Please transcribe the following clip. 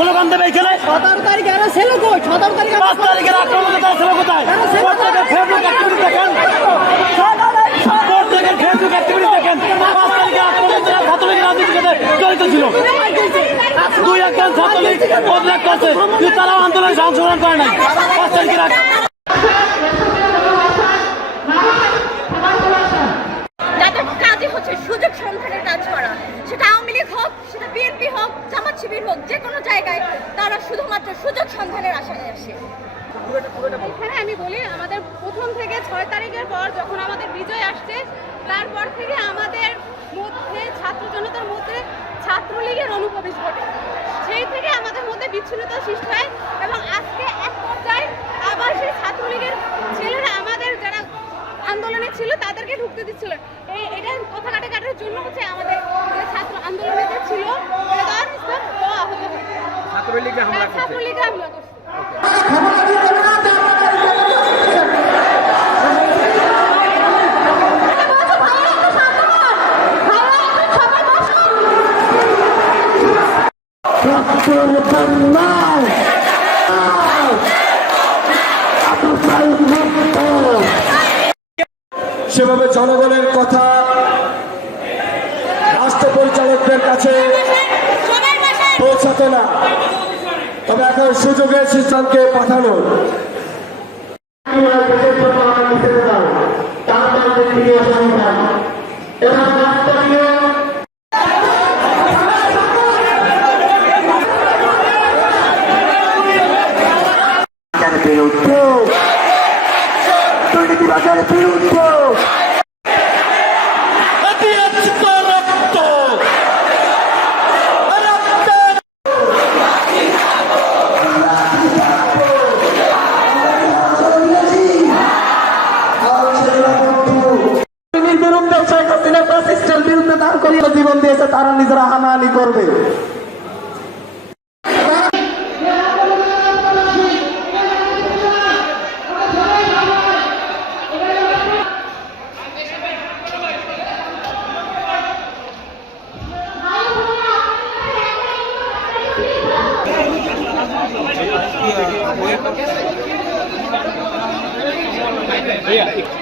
Slogan দেবে এখানে। সতেরো তারিখে আরও ছিল কই? সতেরো তারিখে পাঁচ তারিখের আক্রমণ কোথায়? ছিল কোথায় প্রত্যেকের ফেসবুক অ্যাক্টিভিটি দেখেন। প্রত্যেকের ফেসবুক অ্যাক্টিভিটি দেখেন। পাঁচ তারিখের আক্রমণ যারা ছাত্রলীগের রাজনীতির সাথে জড়িত ছিল। দুই একজন ছাত্রলীগ উদ্রেক করছে কিন্তু তারাও আন্দোলনে অংশগ্রহণ করে নাই। পাঁচ তারিখের হোক যে কোনো জায়গায় তারা শুধুমাত্র সুযোগ সন্ধানের আশায় আসে। এখানে আমি বলি আমাদের প্রথম থেকে ছয় তারিখের পর যখন আমাদের বিজয় আসছে তারপর থেকে আমাদের মধ্যে ছাত্র জনতার মধ্যে ছাত্রলীগের অনুপ্রবেশ ঘটে। সেই থেকে আমাদের মধ্যে বিচ্ছিন্নতা সৃষ্টি হয় এবং আজকে এক পর্যায়ে আবার সেই ছাত্রলীগের ছেলেরা আমাদের যারা আন্দোলনে ছিল তাদেরকে ঢুকতে দিচ্ছিল। এই এটা কথা কাটাকাটির জন্য হচ্ছে আমাদের যে ছাত্র আন্দোলনে যে ছিল তার ও আহত হয় ছাত্রলীগে হামলা করছে ছাত্রলীগরা হামলা করছে সেভাবে জনগণের কথা রাষ্ট্র পরিচালকদের কাছে পৌঁছাতো না। তবে এখন সুযোগ এসেছে ইসলামকে পাঠানো বিরুদ্ধে। দুর্নীতিবাজার বিরুদ্ধে বিরুদ্ধে। করিয়া জীবন দিয়েছে তারা নিজেরা হানাহানি করবে Yeah.